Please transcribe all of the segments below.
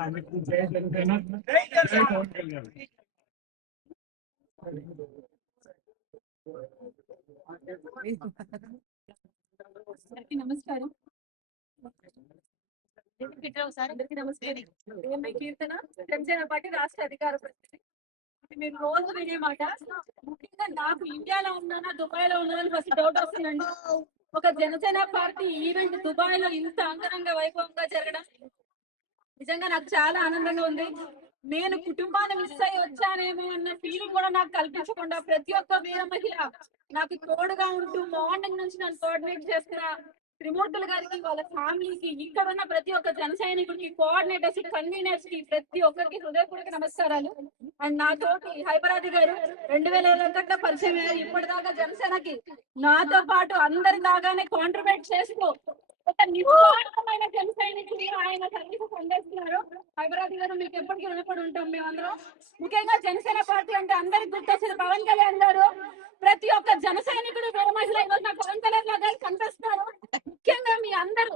అందరికీ జై జనసేన జై పవన్ కళ్యాణ్ అందరికీ నమస్కారం అందరికీ నమస్కారం నేను కీర్తన జనసేన పార్టీ రాష్ట్ర అధికార ప్రతినిధి ఇది మీరు రోజు వినే మాట. ముఖ్యంగా నాకు ఇండియాలో ఉన్నానా దుబాయ్లో ఉన్నానని ఫస్ట్ డౌట్ వస్తుందండి. ఒక జనసేన పార్టీ ఈవెంట్ దుబాయ్లో ఇంత అంగరంగ వైభవంగా జరగడం నిజంగా నాకు చాలా ఆనందంగా ఉంది. నేను కుటుంబాన్ని మిస్ అయ్యి వచ్చానేమో అన్న ఫీలింగ్ కూడా నాకు కల్పించకుండా ప్రతి ఒక్క వీర మహిళ నాకు తోడుగా ఉంటూ మార్నింగ్ నుంచి నన్ను కోఆర్డినేట్ చేస్తున్న త్రిమూర్తుల గారికి వాళ్ళ ఫ్యామిలీకి ఇక్కడ ఉన్న ప్రతి ఒక్క జన సైనికుడికి కోఆర్డినేటర్స్ కన్వీనర్స్కి ప్రతి ఒక్కరికి హృదయపూర్వక నమస్కారాలు. అండ్ నాతోటి హైపరాది గారు రెండు వేల ఇరవై పరిచయం ఇప్పటిదాకా జనసేనకి నాతో పాటు అందరిలాగానే కాంట్రిబ్యూట్ చేస్తూ నిస్వార్థమైన జన ఆయన సర్వీసెస్ అందిస్తున్నారు హైదరాబాద్ గారు మీకు ఎప్పటికీ రుణపడి ఉంటాం మేమందరం. ముఖ్యంగా జనసేన పార్టీ అంటే అందరికి గుర్తొచ్చేది పవన్ కళ్యాణ్ గారు. ప్రతి ఒక్క జన సైనికుడు వీర ఈరోజు నాకు పవన్ కళ్యాణ్ గారు కనిపిస్తున్నారు. ముఖ్యంగా మీ అందరూ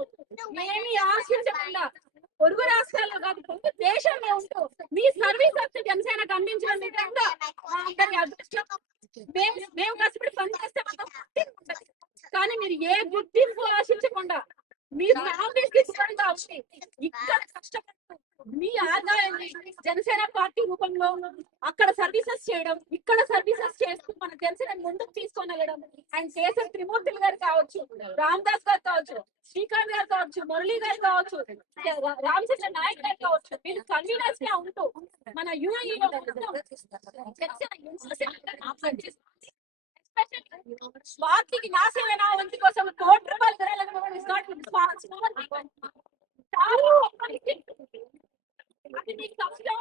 ఏమి ఆశించకుండా పొరుగు రాష్ట్రాల్లో కాదు పొరుగు దేశంలో ఉంటూ మీ సర్వీస్ వచ్చి జనసేనకు అందించడం నిజంగా అందరి అదృష్టం. మేము మేము కష్టపడి పనిచేస్తే మాకు కానీ మీరు ఏ గుర్తింపు ఆశించకుండా మీరు ఫ్యామిలీస్కి దూరంగా ఇక్కడ కష్టపడుతూ మీ ఆదాయాన్ని జనసేన పార్టీ రూపంలో అక్కడ సర్వీసెస్ చేయడం ఇక్కడ సర్వీసెస్ చేస్తూ మన జనసేన ముందుకు తీసుకొని వెళ్ళడం అండ్ కేసరి త్రిమూర్తులు గారు కావచ్చు రామదాస్ గారు కావచ్చు శ్రీకాంత్ గారు కావచ్చు మురళి గారు కావచ్చు రామచంద్ర నాయక్ గారు కావచ్చు వీళ్ళు కన్వీనర్స్గా ఉంటూ మన యూఏఈలో స్వాతికి నాశనం నా వంతు కోసం కోటి రూపాయలు తినాలని ఇస్ నాట్ చాలా. అది మీకు కష్టం.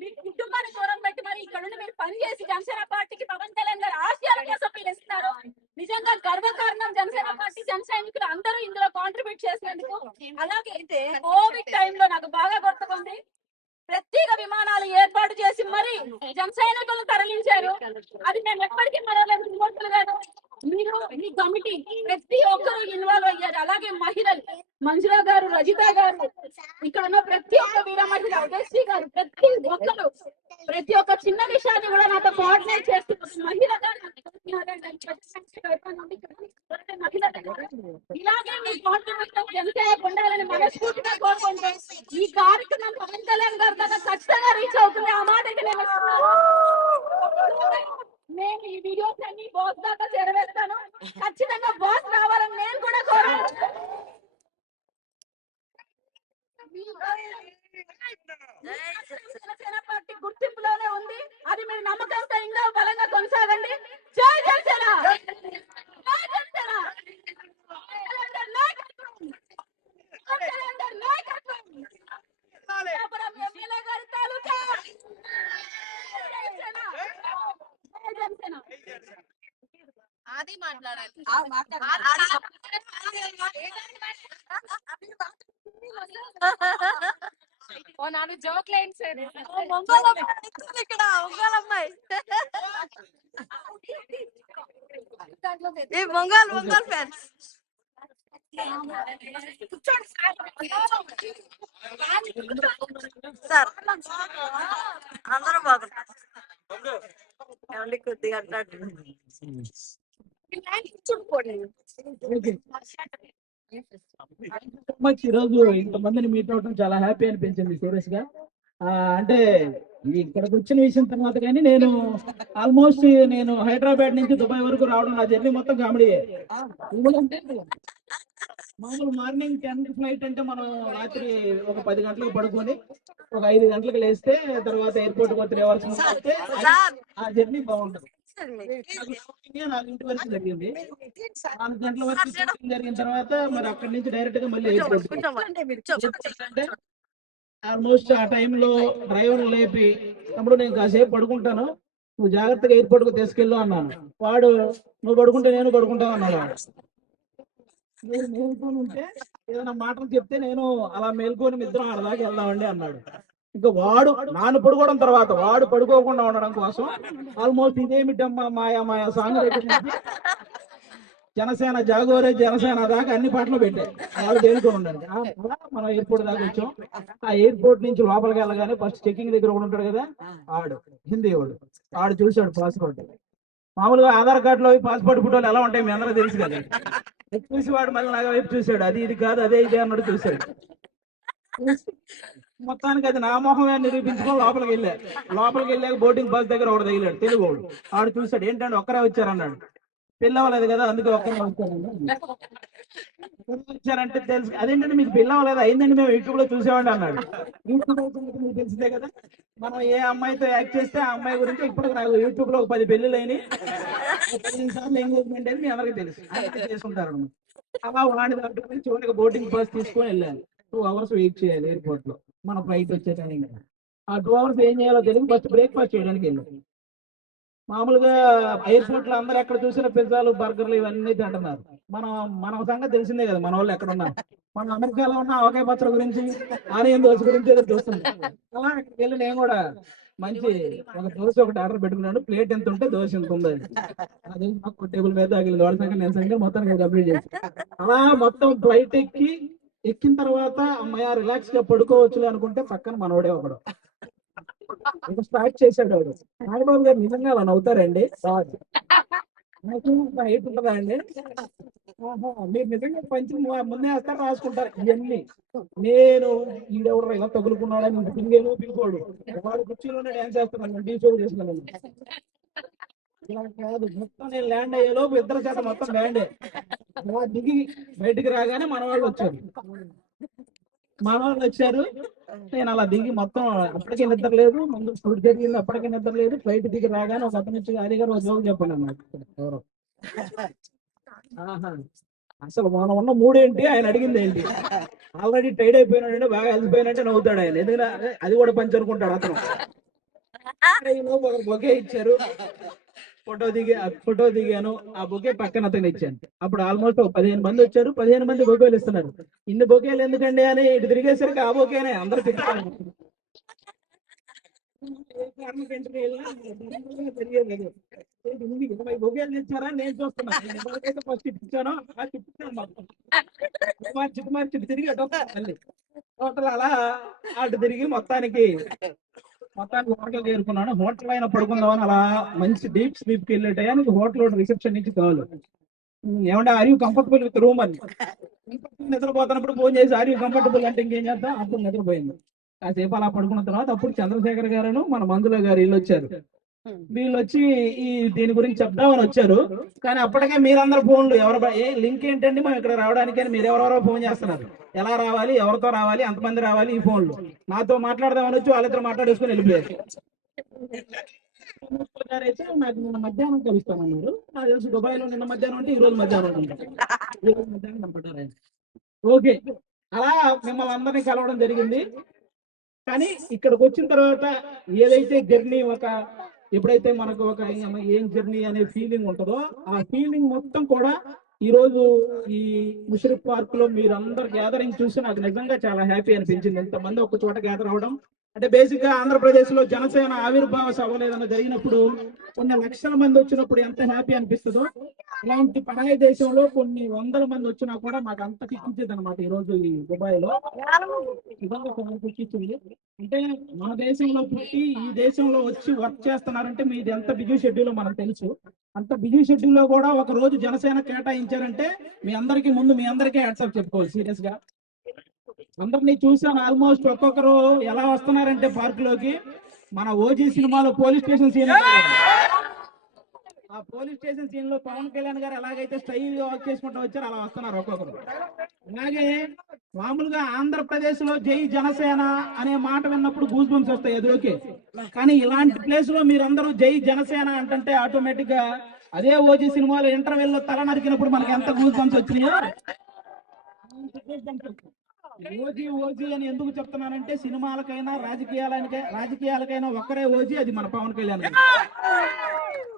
మీ కుటుంబాన్ని దూరం పెట్టి మరి ఇక్కడ నుండి మీరు పని చేసి జనసేన పార్టీకి పవన్ కళ్యాణ్ గారు ఆశయాల కోసం మీరు ఇస్తున్నారు నిజంగా గర్వకారణం జనసేన పార్టీ జన సైనికులు అందరూ ఇందులో కాంట్రిబ్యూట్ చేసినందుకు. అలాగే కోవిడ్ టైంలో నాకు బాగా గుర్తుకుంది. ప్రత్యేక విమానాలు ఏర్పాటు చేసి మరి జనసైనికులను తరలించారు. అది మేము ఎప్పటికీ మరలేదు విమర్శలు గారు మీరు మీ కమిటీ ప్రతి ఒక్కరు ఇన్వాల్వ్ అయ్యారు. అలాగే మహిళలు మంజుల గారు రజిత గారు ఇక్కడ ఉన్న ప్రతి ఒక్క వీర మహిళ ఉదయశ్రీ గారు ప్రతి ఒక్కరు ప్రతి ఒక్క చిన్న విషయాన్ని కూడా నాతో కోఆర్డినేట్ చేస్తున్నారు. మహిళగా ఇలాగే మీ ఉండాలని మనస్ఫూర్తిగా కోరుకుంటే ఈ కార్యక్రమం పవన్ కళ్యాణ్ గారి దాకా ఖచ్చితంగా రీచ్ అవుతుంది. ఆ మాటకి నేను నేను ఈ వీడియోస్ అన్ని బాస్ దాకా చేరవేస్తాను. ఖచ్చితంగా బాస్ రావాలని నేను కూడా కోరుకుంటున్నాను జనసేన పార్టీ గుర్తింపులోనే ఉంది అది మీరు నమ్మకంతో ఇంకా బలంగా కొనసాగండి జై జనసేన జై జనసేన కళ్యాణ్ నాయకత్వం. కళ్యాణ్ నాయకత్వం. పిఠాపురం ఎమ్మెల్యే గారి తాలూకా. జై జనసేన. జై జనసేన. ఆది మాట్లాడాలి ఓ నాన్న జోక్ లేండి సార్ ఒంగోలు అమ్మాయి ఇక్కడ ఒంగోలు అమ్మాయి ఈ ఒంగోలు ఒంగోలు ఫ్యాన్స్ సార్ అందరూ బాగున్నారు ఏమండి కొద్దిగా అట్లాంటి ఈరోజు ఇంతమందిని మీట్ అవడం చాలా హ్యాపీ అనిపించింది సీరియస్గా. అంటే ఇక్కడికి వచ్చిన విషయం తర్వాత కానీ నేను ఆల్మోస్ట్ నేను హైదరాబాద్ నుంచి దుబాయ్ వరకు రావడం నా జర్నీ మొత్తం కామెడీ మామూలు మార్నింగ్ టెన్ ఫ్లైట్ అంటే మనం రాత్రి ఒక పది గంటలకు పడుకొని ఒక ఐదు గంటలకు లేస్తే తర్వాత ఎయిర్పోర్ట్కి త్రీ అవర్స్ ఆ జర్నీ బాగుంటది. నాలుగింటి వరకు జరిగింది. నాలుగు గంటల వరకు జరిగిన తర్వాత మరి అక్కడి నుంచి డైరెక్ట్గా మళ్ళీ ఎయిర్పోర్ట్ అంటే ఆల్మోస్ట్ ఆ టైంలో డ్రైవర్ లేపి తమ్ముడు నేను కాసేపు పడుకుంటాను. నువ్వు జాగ్రత్తగా ఎయిర్పోర్ట్కు తీసుకెళ్ళు అన్నాను. వాడు నువ్వు పడుకుంటే నేను పడుకుంటాను అన్నాడు. నేను మేల్కొని ఉంటే ఏదైనా మాటలు చెప్తే నేను అలా మేల్కొని ఇద్దరం ఆడదాకా వెళ్దామండి అన్నాడు. ఇంకా వాడు నాన్న పడుకోవడం తర్వాత వాడు పడుకోకుండా ఉండడం కోసం ఆల్మోస్ట్ ఇదేమిటమ్మా మాయా మాయా సాంగ్ జనసేన జాగోరే జనసేన దాకా అన్ని పాటలు పెట్టాయి వాళ్ళు తేలుకొని ఉండండి మనం ఎయిర్పోర్ట్ దాకా వచ్చాం. ఆ ఎయిర్పోర్ట్ నుంచి లోపలికి వెళ్ళగానే ఫస్ట్ చెకింగ్ దగ్గర కూడా ఉంటాడు కదా ఆడు హిందీ వాడు. ఆడు చూశాడు పాస్పోర్ట్. మామూలుగా ఆధార్ కార్డులో పాస్పోర్ట్ ఫోటోలు ఎలా ఉంటాయి మీ అందరూ తెలుసు కదా. చూసి వాడు మళ్ళీ నా వైపు చూశాడు. అది ఇది కాదు అదే ఇది అన్నాడు చూశాడు. మొత్తానికి అది నా మొహమే నిరూపించుకొని లోపలికి వెళ్ళా. లోపలికి వెళ్ళాక బోటింగ్ బస్ దగ్గర ఒకటి తగిలాడు తెలుగు వాడు ఆడు చూశాడు ఏంటంటే ఒక్కరే వచ్చారన్నాడు. పెళ్ళి అవ్వలేదు కదా అందుకే ఒక్కరే వచ్చారన్నాడు. అంటే తెలుసు. అదేంటంటే మీకు పెళ్ళి అవ్వలేదు అయిందండి మేము యూట్యూబ్లో చూసేవాడి అన్నాడు యూట్యూబ్ మీకు తెలిసిందే కదా మనం ఏ అమ్మాయితో యాక్ట్ చేస్తే ఆ అమ్మాయి గురించి ఇప్పుడు నాకు యూట్యూబ్లో ఒక పది పెళ్ళిళ్ళు అయినాయి. పదిహేను సార్లు ఎంగేజ్మెంట్ అని మీ అందరికీ తెలుసు. చేసుకుంటారు అలా వాడి దాంట్లో చివరికి బోటింగ్ బస్ తీసుకొని వెళ్ళాలి. టూ అవర్స్ వెయిట్ చేయాలి ఎయిర్పోర్ట్లో మన ఫ్లైట్ వచ్చే టైం ఆ టూ అవర్స్ ఏం చేయాలో తెలియదు ఫస్ట్ బ్రేక్ఫాస్ట్ చేయడానికి వెళ్ళాలి. మామూలుగా ఎయిర్పోర్ట్లో అందరు ఎక్కడ చూసిన పిజ్జాలు బర్గర్లు ఇవన్నీ తింటున్నారు. మనం మన సంగతి తెలిసిందే కదా మన వాళ్ళు ఎక్కడ ఉన్నారు? మన అమెరికాలో ఉన్న ఆవకాయ పచ్చడి గురించి ఆనియన్ దోశ గురించి ఏదో చూస్తుంది అలా అక్కడికి వెళ్ళి నేను కూడా మంచి ఒక దోశ ఒకటి ఆర్డర్ పెట్టుకున్నాను. ప్లేట్ ఎంత ఉంటే దోశ ఎంత ఉంది అది. నాకు టేబుల్ మీద తగిలింది వాళ్ళ సంగతి నేను సంగతి మొత్తం కంప్లీట్ చేసి అలా మొత్తం ఫ్లైట్ ఎక్కి ఎక్కిన తర్వాత అమ్మాయి రిలాక్స్గా పడుకోవచ్చులే అనుకుంటే పక్కన మనోడే ఒకడు. ఇంకా స్టార్ట్ చేశాడు వాడు. నాగబాబు గారు నిజంగా అలా నవ్వుతారండి. నాకు హైట్ ఉంటుందా అండి? మీరు నిజంగా పంచి ముందే వేస్తారు రాసుకుంటారు. ఇవన్నీ నేను ఈడెవడరా ఇలా తగులుకున్నాడని ఇంక పింగేమో పింకోడు వాడు. కుర్చీలోనే డ్యాన్స్ చేస్తున్నాను డీ షో చేస్తున్నాను. ఇలా కాదు. మొత్తం నేను ల్యాండ్ అయ్యేలోపు ఇద్దరు చేత మొత్తం ల్యాండ్. దిగి బయటికి రాగానే మన వాళ్ళు వచ్చారు. మన వాళ్ళు వచ్చారు. నేను అలా దిగి మొత్తం అప్పటికే నిద్ర లేదు ముందు ఫుడ్ జరిగింది అప్పటికే నిద్ర లేదు ఫ్లైట్ దిగి రాగానే ఒక అతను వచ్చి అది గారు ఒక జోక్ చెప్పండి అన్నమాట ఎవరో. అసలు మనం ఉన్న మూడేంటి? ఆయన అడిగింది ఏంటి? ఆల్రెడీ టైడ్ అయిపోయినాడంటే బాగా అలసిపోయినట్టే నవ్వుతాడు ఆయన. ఎందుకంటే అదే కూడా పంచి అనుకుంటాడు అతను. బొకే ఇచ్చారు. ఫోటో దిగి ఫోటో దిగాను ఆ బొకే పక్కన అతను ఇచ్చాను. అప్పుడు ఆల్మోస్ట్ ఒక పదిహేను మంది వచ్చారు పదిహేను మంది బొకేలు ఇస్తున్నారు. ఇన్ని బొకేలు ఎందుకండి అని ఇటు తిరిగేసరికి ఆ బొకేనే అందరు తిట్టారు ఇరవై బొకేలు తెచ్చారా నేను చూస్తున్నాను ఫస్ట్ ఆ మార్చి తిరిగి అటు మళ్ళీ టోటల్ అలా అటు తిరిగి మొత్తానికి మొత్తానికి హోటల్ చేరుకున్నాను. హోటల్ అయినా పడుకుందామని అలా మంచి డీప్ స్లీప్కి వెళ్ళే టయానికి హోటల్ రిసెప్షన్ నుంచి కావాలి ఏమంటే are you comfortable with room అని నిద్రపోతున్నప్పుడు ఫోన్ చేసి ఆర్ యూ కంఫర్టబుల్ అంటే ఇంకేం చేద్దాం? అప్పుడు నిద్రపోయింది. కాసేపు అలా పడుకున్న తర్వాత అప్పుడు చంద్రశేఖర్ గారు మన మందుల గారు వీళ్ళు వచ్చారు. వీళ్ళు వచ్చి ఈ దీని గురించి చెప్దామని వచ్చారు. కానీ అప్పటికే మీరందరూ ఫోన్లు ఎవరు ఏ లింక్ ఏంటండి? మేము ఇక్కడ రావడానికి అని మీరు ఎవరెవరో ఫోన్ చేస్తున్నారు. ఎలా రావాలి? ఎవరితో రావాలి? ఎంతమంది రావాలి? ఈ ఫోన్లు. నాతో మాట్లాడదామని వచ్చి వాళ్ళిద్దరు మాట్లాడేసుకుని వెళ్ళిపోయారు. అయితే నాకు నిన్న మధ్యాహ్నం కలుస్తామన్నారు. నాకు తెలుసు దుబాయ్లో నిన్న మధ్యాహ్నం అంటే ఈ రోజు మధ్యాహ్నం ఈ రోజు మధ్యాహ్నం కనపడ్డారు ఆయన. ఓకే. అలా మిమ్మల్ని అందరినీ కలవడం జరిగింది. కానీ ఇక్కడికి వచ్చిన తర్వాత ఏదైతే జర్నీ ఒక ఎప్పుడైతే మనకు ఒక ఏం- జర్నీ అనే ఫీలింగ్ ఉంటుందో ఆ ఫీలింగ్ మొత్తం కూడా ఈ రోజు ఈ ముషరిఫ్ పార్క్లో మీరు అందరు గ్యాదరింగ్ చూసి నాకు నిజంగా చాలా హ్యాపీ అనిపించింది. ఇంతమంది ఒక చోట గ్యాదర్ అవడం అంటే బేసిక్గా ఆంధ్రప్రదేశ్లో జనసేన ఆవిర్భావ సభ ఏదైనా జరిగినప్పుడు కొన్ని లక్షల మంది వచ్చినప్పుడు ఎంత హ్యాపీ అనిపిస్తుందో ఇలాంటి పరాయి దేశంలో కొన్ని వందల మంది వచ్చినా కూడా మాకు అంత కిక్కించేది అనమాట ఈ రోజు ఈ దుబాయ్లో కిక్కించింది అంటే మన దేశంలో పుట్టి ఈ దేశంలో వచ్చి వర్క్ చేస్తున్నారంటే మీది ఎంత బిజీ షెడ్యూల్ మనకు తెలుసు. అంత బిజీ షెడ్యూల్లో కూడా ఒక రోజు జనసేన కేటాయించారంటే మీ అందరికి ముందు మీ అందరికీ హ్యాట్సాప్ చెప్పుకోవాలి సీరియస్గా. అందరినీ చూసాను ఆల్మోస్ట్ ఒక్కొక్కరు ఎలా వస్తున్నారంటే పార్క్లోకి. మన ఓజీ సినిమాలో పోలీస్ స్టేషన్ సీన్ ఆ పోలీస్ స్టేషన్ సీన్లో పవన్ కళ్యాణ్ గారు ఎలాగైతే స్టైల్గా వాక్ చేసుకుంటూ వచ్చారు అలా వస్తున్నారు ఒక్కొక్కరు. అలాగే మామూలుగా ఆంధ్రప్రదేశ్లో జై జనసేన అనే మాట విన్నప్పుడు గూస్ బంప్స్ వస్తాయి అది ఓకే కానీ ఇలాంటి ప్లేస్లో మీరందరూ జై జనసేన అంటుంటే ఆటోమేటిక్గా అదే ఓజీ సినిమాలో ఇంటర్వెల్లో తల నరికినప్పుడు మనకి ఎంత గూస్ బంప్స్ వచ్చినాయో. ఓజీ ఓజీ అని ఎందుకు చెప్తున్నానంటే సినిమాలకైనా రాజకీయాలకైనా రాజకీయాలకైనా ఒక్కరే ఓజీ అది మన పవన్ కళ్యాణ్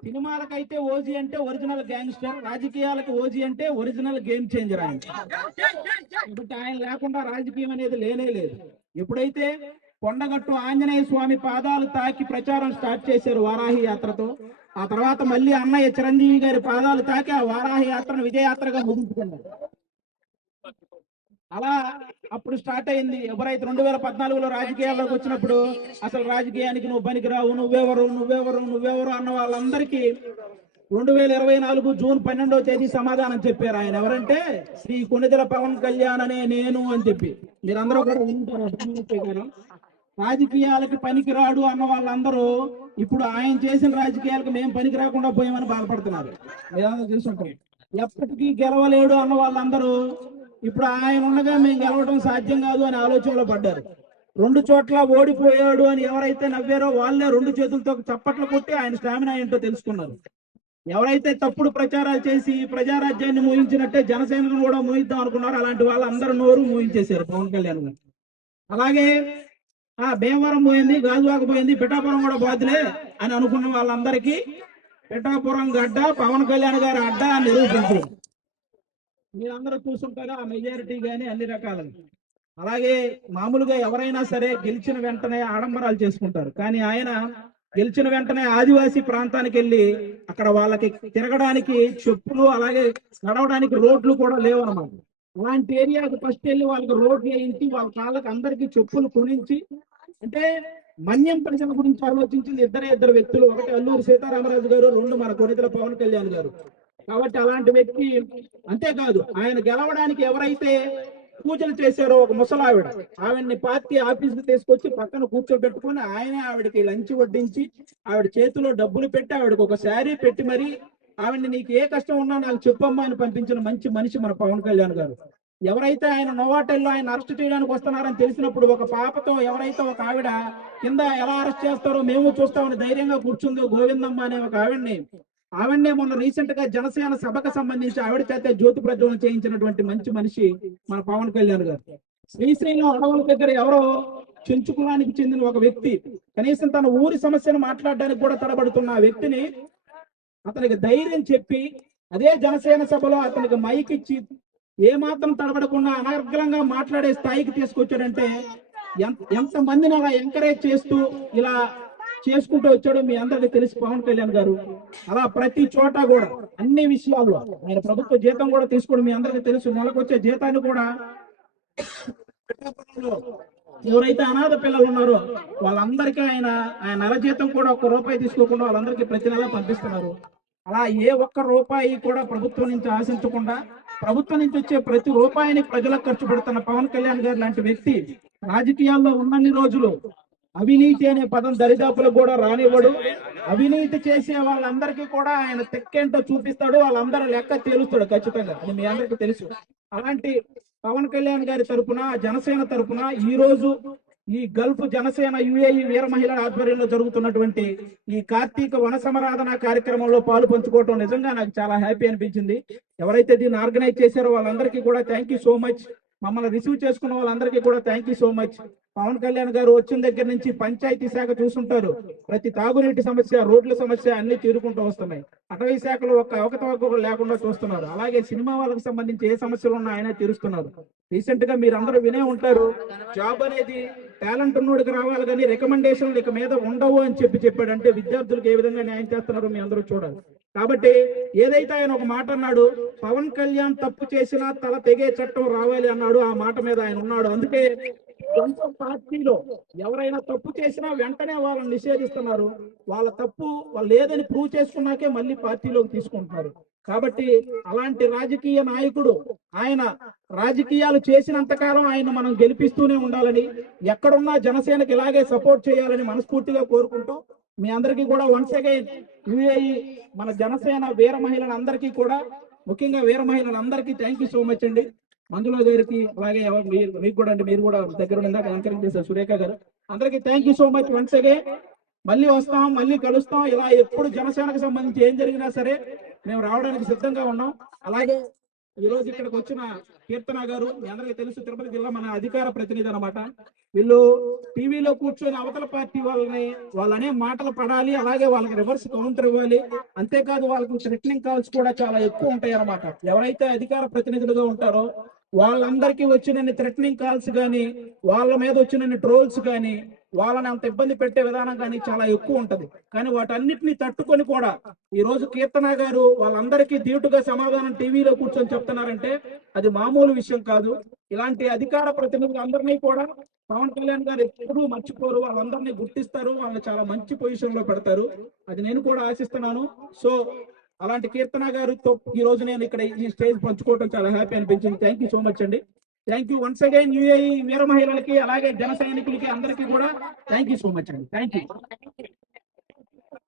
సినిమాలకైతే ఓజీ అంటే ఒరిజినల్ గ్యాంగ్స్టర్ రాజకీయాలకు ఓజీ అంటే ఒరిజినల్ గేమ్ చేంజర్ ఆయన. ఇప్పుడు ఆయన లేకుండా రాజకీయం అనేది లేనే లేదు. ఎప్పుడైతే కొండగట్టు ఆంజనేయ స్వామి పాదాలు తాకి ప్రచారం స్టార్ట్ చేశారు వారాహి యాత్రతో ఆ తర్వాత మళ్ళీ అన్నయ్య చిరంజీవి గారి పాదాలు తాకి ఆ వారాహి యాత్రను విజయయాత్రగా ముగించుకున్నారు. అలా అప్పుడు స్టార్ట్ అయింది. ఎవరైతే రెండు వేల పద్నాలుగులో రాజకీయాల్లోకి వచ్చినప్పుడు అసలు రాజకీయానికి నువ్వు పనికిరావు నువ్వెవరు నువ్వెవరు నువ్వెవరు అన్న వాళ్ళందరికీ రెండు వేల ఇరవై నాలుగు జూన్ పన్నెండవ తేదీ సమాధానం చెప్పారు ఆయన. ఎవరంటే శ్రీ కొనిదెల పవన్ కళ్యాణ్ అనే నేను అని చెప్పి. మీరందరూ కూడా వింటారు రాజకీయాలకి పనికిరాడు అన్న వాళ్ళందరూ ఇప్పుడు ఆయన చేసిన రాజకీయాలకు మేము పనికి రాకుండా పోయామని బాధపడుతున్నారు. మీరందరూ తెలుసుంటారు. ఎప్పటికీ గెలవలేడు అన్న వాళ్ళందరూ ఇప్పుడు ఆయన ఉండగా మేము గెలవడం సాధ్యం కాదు అని ఆలోచనలో పడ్డారు. రెండు చోట్ల ఓడిపోయాడు అని ఎవరైతే నవ్వారో వాళ్ళే రెండు చేతులతో చప్పట్లు కొట్టి ఆయన స్టామినా ఏంటో తెలుసుకున్నారు. ఎవరైతే తప్పుడు ప్రచారాలు చేసి ప్రజారాజ్యాన్ని మూయించినట్టే జనసేనను కూడా మూయిద్దాం అనుకున్నారు అలాంటి వాళ్ళందరూ నోరు మూయించేశారు పవన్ కళ్యాణ్ గారు. అలాగే ఆ భీమవరం పోయింది గాజువాక పోయింది పిఠాపురం కూడా బాధలే అని అనుకున్న వాళ్ళందరికీ పిఠాపురం గడ్డ పవన్ కళ్యాణ్ గారి అడ్డ అని నిరూపించారు. మీరందరూ చూసుంటారు? ఆ మెజారిటీ కానీ అన్ని రకాలు అలాగే మామూలుగా ఎవరైనా సరే గెలిచిన వెంటనే ఆడంబరాలు చేసుకుంటారు. కానీ ఆయన గెలిచిన వెంటనే ఆదివాసీ ప్రాంతానికి వెళ్ళి అక్కడ వాళ్ళకి తిరగడానికి చెప్పులు అలాగే నడవడానికి రోడ్లు కూడా లేవు అన్నమాట అలాంటి ఏరియాకు ఫస్ట్ వెళ్ళి వాళ్ళకి రోడ్లు వేయించి వాళ్ళ కాళ్ళకి అందరికి చెప్పులు కొనించి అంటే మన్యం ప్రజల గురించి ఆలోచించింది ఇద్దరే ఇద్దరు వ్యక్తులు. ఒకటి అల్లూరి సీతారామరాజు గారు రెండు మన కొనితల పవన్ కళ్యాణ్ గారు. కాబట్టి అలాంటి వ్యక్తి అంతేకాదు. ఆయన గెలవడానికి ఎవరైతే పూజలు చేశారో ఒక ముసలావిడ ఆవిడని పార్టీ ఆఫీస్కి తీసుకొచ్చి పక్కన కూర్చోబెట్టుకుని ఆయనే ఆవిడకి లంచ్ వడ్డించి ఆవిడ చేతిలో డబ్బులు పెట్టి ఆవిడకి ఒక శారీ పెట్టి మరి ఆవిడ్ని నీకు ఏ కష్టం ఉన్నా నాకు చెప్పమ్మా అని పంపించిన మంచి మనిషి మన పవన్ కళ్యాణ్ గారు. ఎవరైతే ఆయన నోవాటెల్లో ఆయన అరెస్ట్ చేయడానికి వస్తున్నారని తెలిసినప్పుడు ఒక పాపతో ఎవరైతే ఒక ఆవిడ కింద ఎలా అరెస్ట్ చేస్తారో మేము చూస్తామని ధైర్యంగా కూర్చుందో గోవిందమ్మ అనే ఒక ఆవిడని ఆవిడనే మొన్న రీసెంట్గా జనసేన సభకు సంబంధించి ఆవిడ చేత జ్యోతి ప్రజ్వలన చేయించినటువంటి మంచి మనిషి మన పవన్ కళ్యాణ్ గారు. శ్రీశైలం అడవుల దగ్గర ఎవరో చెంచుకులానికి చెందిన ఒక వ్యక్తి కనీసం తన ఊరి సమస్యను మాట్లాడడానికి కూడా తడబడుతున్న ఆ వ్యక్తిని అతనికి ధైర్యం చెప్పి అదే జనసేన సభలో అతనికి మైక్ ఇచ్చి ఏ మాత్రం తడబడకుండా అనర్గళంగా మాట్లాడే స్థాయికి తీసుకొచ్చాడంటే ఎంత ఎంత మందిని అలా ఎంకరేజ్ చేస్తూ ఇలా చేసుకుంటూ వచ్చాడో మీ అందరికీ తెలుసు పవన్ కళ్యాణ్ గారు. అలా ప్రతి చోట కూడా అన్ని విషయాల్లో ఆయన ప్రభుత్వ జీతం కూడా తీసుకోవడం మీ అందరికీ తెలుసు నెలకు వచ్చే జీతాన్ని కూడా ఎవరైతే అనాథ పిల్లలు ఉన్నారో వాళ్ళందరికీ ఆయన ఆయన నెల జీతం కూడా ఒక్క రూపాయి తీసుకోకుండా వాళ్ళందరికీ ప్రతి నెల పంపిస్తున్నారు. అలా ఏ ఒక్క రూపాయి కూడా ప్రభుత్వం నుంచి ఆశించకుండా ప్రభుత్వం నుంచి వచ్చే ప్రతి రూపాయిని ప్రజలకు ఖర్చు పెడుతున్న పవన్ కళ్యాణ్ గారు లాంటి వ్యక్తి రాజకీయాల్లో ఉన్నన్ని రోజులు అవినీతి అనే పదం దరిదాపులకు కూడా రానివ్వడు. అవినీతి చేసే వాళ్ళందరికీ కూడా ఆయన తెక్కేంటో చూపిస్తాడు వాళ్ళందరూ లెక్క తేలుస్తాడు ఖచ్చితంగా. అది మీ అందరికీ తెలుసు. అలాంటి పవన్ కళ్యాణ్ గారి తరఫున జనసేన తరఫున ఈ రోజు ఈ గల్ఫ్ జనసేన యుఏఈ వీర మహిళల ఆధ్వర్యంలో జరుగుతున్నటువంటి ఈ కార్తీక వన సమరాధన కార్యక్రమంలో పాలు పంచుకోవటం నిజంగా నాకు చాలా హ్యాపీ అనిపించింది. ఎవరైతే దీన్ని ఆర్గనైజ్ చేశారో వాళ్ళందరికీ కూడా థ్యాంక్ సో మచ్. మమ్మల్ని రిసీవ్ చేసుకున్న వాళ్ళందరికీ కూడా thank so much. Pawan Kalyan garu వచ్చిన దగ్గర నుంచి పంచాయతీ శాఖ చూసుంటారు. ప్రతి తాగునీటి సమస్య రోడ్ల సమస్య అన్ని తీరుకుంటూ వస్తున్నాయి. అటవీ శాఖలో ఒక అవకతవక లేకుండా చూస్తున్నారు. అలాగే సినిమా వాళ్ళకి సంబంధించి ఏ సమస్యలు ఉన్నా ఆయన తీరుస్తున్నారు. రీసెంట్గా మీరు అందరూ వినే ఉంటారు జాబ్ అనేది టాలెంట్ ఉన్నోడికి రావాలి కానీ రికమెండేషన్లు ఇక మీద ఉండవు అని చెప్పి చెప్పాడు అంటే విద్యార్థులకు ఏ విధంగా న్యాయం చేస్తున్నారో మీ అందరూ చూడాలి. కాబట్టి ఏదైతే ఆయన ఒక మాట అన్నాడు పవన్ కళ్యాణ్ తప్పు చేసినా తల తెగే చట్టం రావాలి అన్నాడు ఆ మాట మీద ఆయన ఉన్నాడు. అందుకే సొంత పార్టీలో ఎవరైనా తప్పు చేసినా వెంటనే వాళ్ళని నిషేధిస్తున్నారు. వాళ్ళ తప్పు వాళ్ళు లేదని ప్రూవ్ చేసుకున్నాకే మళ్ళీ పార్టీలోకి తీసుకుంటున్నారు. కాబట్టి అలాంటి రాజకీయ నాయకుడు ఆయన రాజకీయాలు చేసినంత కాలం ఆయన మనం గెలిపిస్తూనే ఉండాలని ఎక్కడున్నా జనసేనకి ఇలాగే సపోర్ట్ చేయాలని మనస్ఫూర్తిగా కోరుకుంటూ మీ అందరికీ కూడా వన్స్ అగైన్ యుఏఈ మన జనసేన వీర మహిళలందరికీ కూడా ముఖ్యంగా వీర మహిళలందరికీ థ్యాంక్ యూ సో మచ్ అండి. మందులో గారికి అలాగే మీరు- మీకు కూడా అంటే మీరు కూడా దగ్గర ఉందా ఎంకరేజ్ చేశారు సురేఖ గారు. అందరికీ thank you so much once again మళ్ళీ వస్తాం మళ్ళీ కలుస్తాం. ఇలా ఎప్పుడు జనసేనకు సంబంధించి ఏం జరిగినా సరే మేము రావడానికి సిద్ధంగా ఉన్నాం. అలాగే ఈ రోజు ఇక్కడికి వచ్చిన కీర్తన గారు మీ అందరికీ తెలుసు తిరుపతి జిల్లా మన అధికార ప్రతినిధి అనమాట వీళ్ళు టీవీలో కూర్చొని అవతల పార్టీ వాళ్ళని వాళ్ళనే మాటలు పడాలి అలాగే వాళ్ళకి రివర్స్ కౌంటర్ ఇవ్వాలి. అంతేకాదు వాళ్ళకు థ్రెటనింగ్ కాల్స్ కూడా చాలా ఎక్కువ ఉంటాయి అనమాట ఎవరైతే అధికార ప్రతినిధులుగా ఉంటారో వాళ్ళందరికీ వచ్చిన థ్రెటనింగ్ కాల్స్ కానీ వాళ్ళ మీద వచ్చిన ట్రోల్స్ కానీ వాళ్ళని అంత ఇబ్బంది పెట్టే విధానం కానీ చాలా ఎక్కువ ఉంటది. కానీ వాటన్నిటిని తట్టుకొని కూడా ఈ రోజు కీర్తన గారు వాళ్ళందరికీ ధీటుగా సమాధానం టీవీలో కూర్చొని చెప్తున్నారంటే అది మామూలు విషయం కాదు. ఇలాంటి అధికార ప్రతినిధులందరినీ కూడా పవన్ కళ్యాణ్ గారు ఎప్పుడూ మర్చిపోరు. వాళ్ళందరినీ గుర్తిస్తారు. వాళ్ళని చాలా మంచి పొజిషన్లో పెడతారు. అది నేను కూడా ఆశిస్తున్నాను. సో అలాంటి కీర్తన గారితో ఈ రోజు నేను ఇక్కడ ఈ స్టేజ్ పంచుకోవడం చాలా హ్యాపీ అనిపించింది. థ్యాంక్ యూ సో మచ్ అండి. Thank you once again UAE వీర మహిళలకి అలాగే జన సైనికులకి అందరికీ కూడా థ్యాంక్ యూ సో మచ్ అండి. Thank you